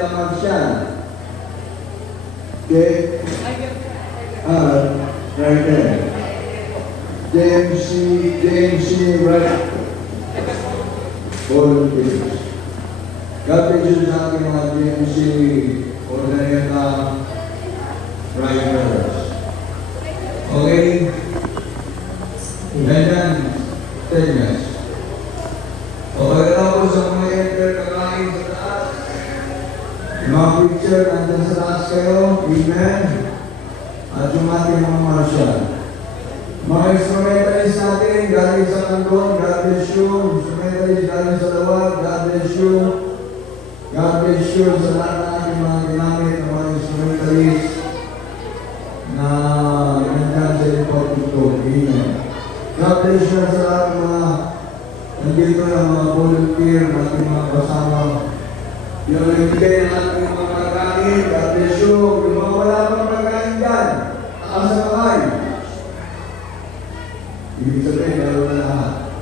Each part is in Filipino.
Brenda Marcial. Okay? Right there. JMC Right. Volunteers. God bless you sa ating mga JMC Ordinary Riders. Okay? Ganyan. Tenyas. Okay na ako sa mga enter kakain sa taas. Mga picture, nandun sa taas kayo. Amen. At yung ating mga marshal. Mga instrumentalist natin, galing sa kanton, God bless you. Instrumentalist galing sa lawag, God bless you. God bless you sa lahat na ating mga ginamit ng mga instrumentalist na nandiyan sa important ko. Amen. God bless you sa lahat ng mga nandito ng mga volunteer, natin mga kasama. Yung nagbigay ng ating mga pagkain, God bless you. Yung mga wala pang pagkain dyan, taas sa kamay. Ibig sabihin, meron na lahat.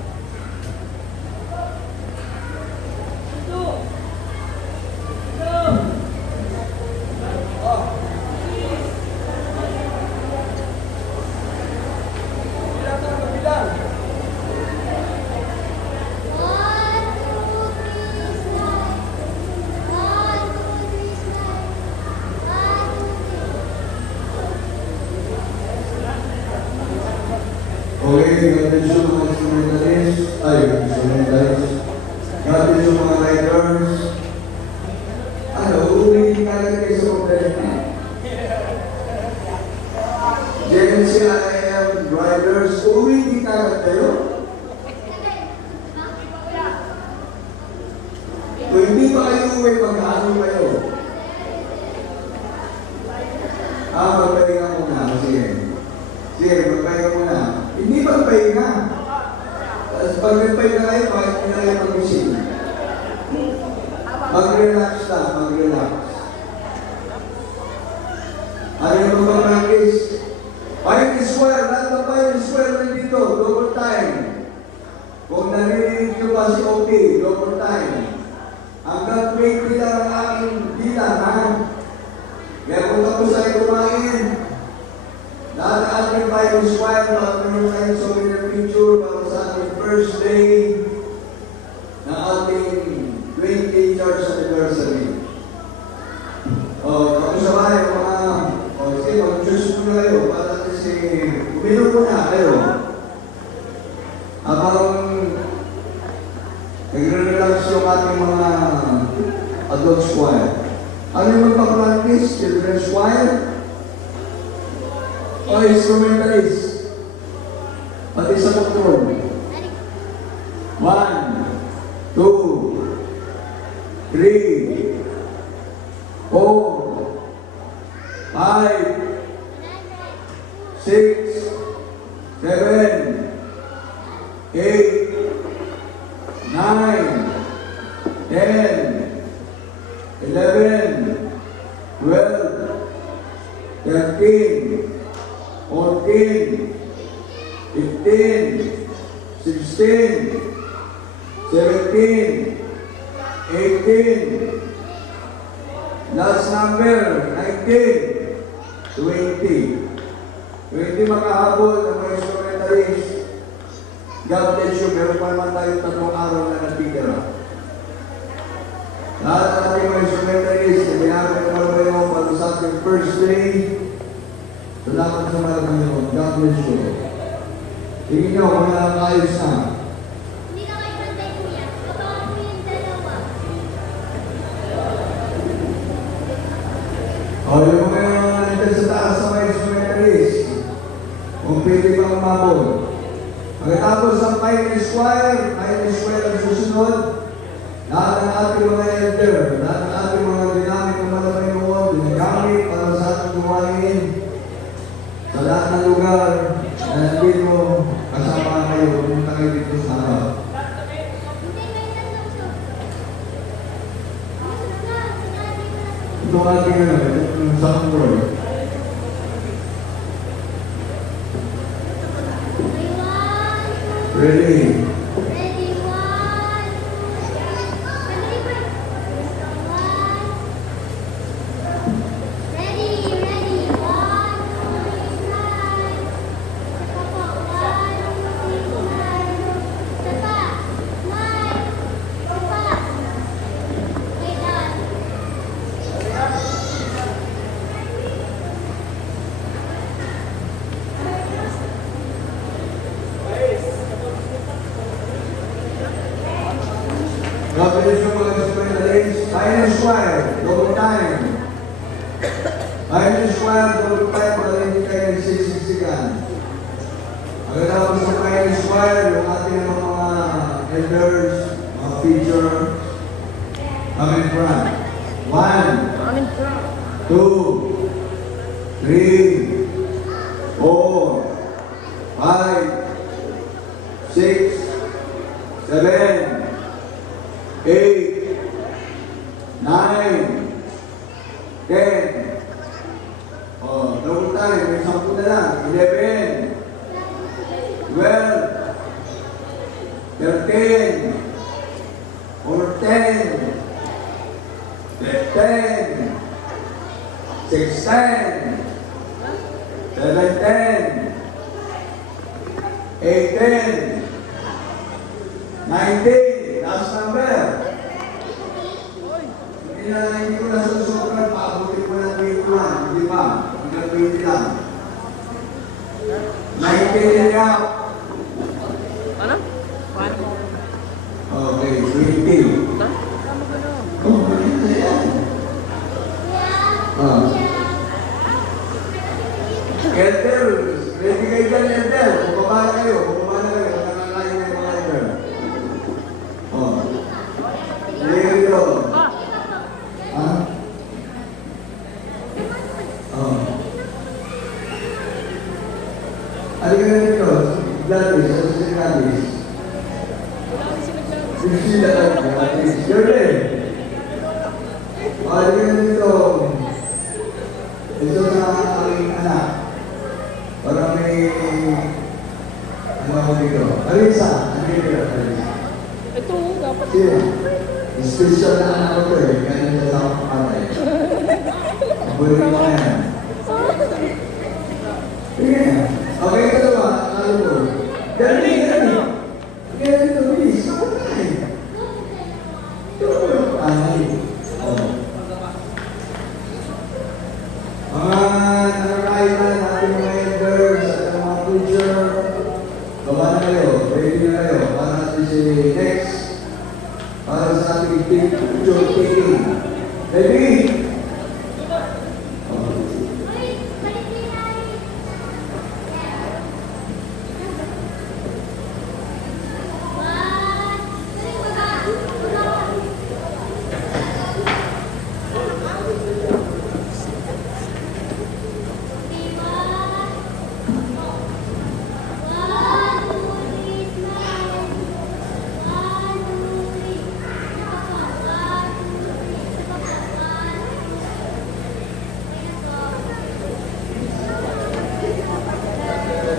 Okay, God bless you mga instrumentalists. God bless you mga riders. Uulitin kagad kayo sa problema. JMCIM riders, uulitin kagad kayo. Kung hindi pa kayo uwi, mag-ano kayo? Magpahinga muna. Sige, magpahinga muna. Hindi magpahinga. Pag nagpahinga kayo, bakit hindi na kayo mag-isip? Mag-relax na, mag-relax. Ano yung mag-practice? Fire is square, lahat ng fire is square na dito, double time. Kung narinig nyo pa si OP, double time. Hanggang 20 lang ang aking bilang, ha? Kaya kung tapos ay kumain, lahat ng ating fire is square, meron tayong souvenir picture para sa ating first day na ating 20 years anniversary. Tapos sa bahay, sige, mag-choose muna kayo para kasi uminom muna kayo. Habang nagre-relax yung ating mga adult choir. Ano yung magpa-practice? Children's choir? O instrumentalist? Pati sa control. 1, 2, 3, 4, 5, 6, 7, 8, 9, 10, 11, 12, 13, 14, 15, 16, 17, 18, last number, 19, 20. 20 makahabol ng mga instrumentalist. God bless you. Meron pa naman tayong 3 araw na nagtitira. Lahat ng ating mga instrumentalist, ginamit naman kayo para sa ating first day. Salamat sa mga Panginoon. God bless you. Tingin nyo kung nakakayos na. Hindi na kayo pantay kuya. Totoo po yung dalawa. Yung mga nandiyan sa taas sa mga instrumentalist, kung pwede pang umabot. Pagkatapos ng Pioneer Choir ang susunod, lahat ng ating mga elder, lahat ng ating mga ginamit ng mga Panginoon, ginagamit para sa ating gawain, sa lahat ng lugar, na nandito kasama kayo, pumunta kayo dito sa harap. Ito ang ating sa control. Ready? Ready, 1, 2, 3. double time. Ayun yung square, double time, para hindi kayo nagsisiksikan. Pagkatapos sa kayo square, yung ating mga elders, mga teacher, come in front. 1, 2, 3, 4, 5, 6, 7, 8, 9, 10. Oh, double time, may 10 na lang. 11, 12, 13, 14, 15, 16, 17, 18, 19, last number. Hindi ko na susukan, paabutin ko ng 21, hindi ba? Hanggang 20 lang. 19 and up. Ano? Paano mo? Okay, 20. Oh, maganda yan. Elder, ready kayo dyan, Elder. Bumaba na kayo, nakakain na yung mga Elder. Oh. Leo. Ha? Oh. Halika na dito. Gladys, ano si Gladys? Sila lang, Gladys. Shirley. Halika na dito. Ito na aking anak. Para may... Ano ako dito? Alisa. Ano dito? Alisa. Ito, dapat. Sino? Special na anak ko to eh. Kaya nito sa akong patay. Mabulit mo na yan. Sige. Okay ka na ba? Ano mo? Dali, dali. Kaya dito, please. Ako na eh. Ay. Oh. Mga nakakailan natin mga elders at mga preacher. Gawa na kayo. Ready na kayo. Para natin si next. Para sa ating picture taking. Ready? Oh.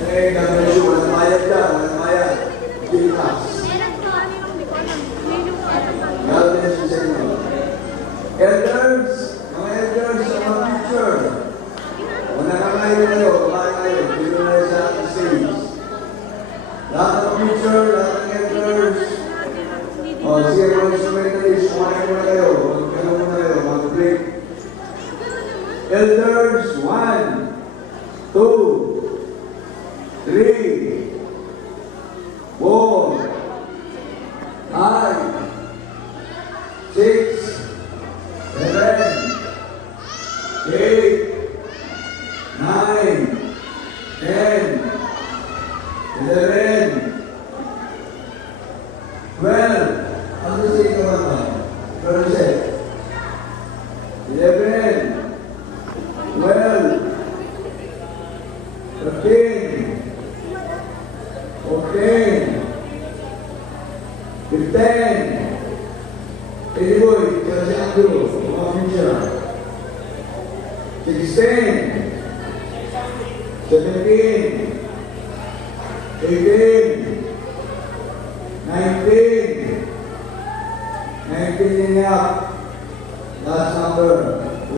Eh, gagawin siya. Walang bayad dyan. Walang bayad. Pilipas. God bless you sa inyo. Elders, mga elders, mga teacher. Kung nakakain kayo, kumain kayo, dito na sa ating stage. Lahat ng teacher, lahat ng elders. O, sige, mga instrumentalist, kumain muna kayo. Magkano muna kayo, mag-break. Elders, 1, 2, 3, 4, 5, 6, 7, 8, 9, 10, 11, 12. Ano sa ito naman? 11, 12, 13, 14, 15, Piliboy, kasi Andrew, mga future. 16, 17, 18, 19, 19 and up. Last number.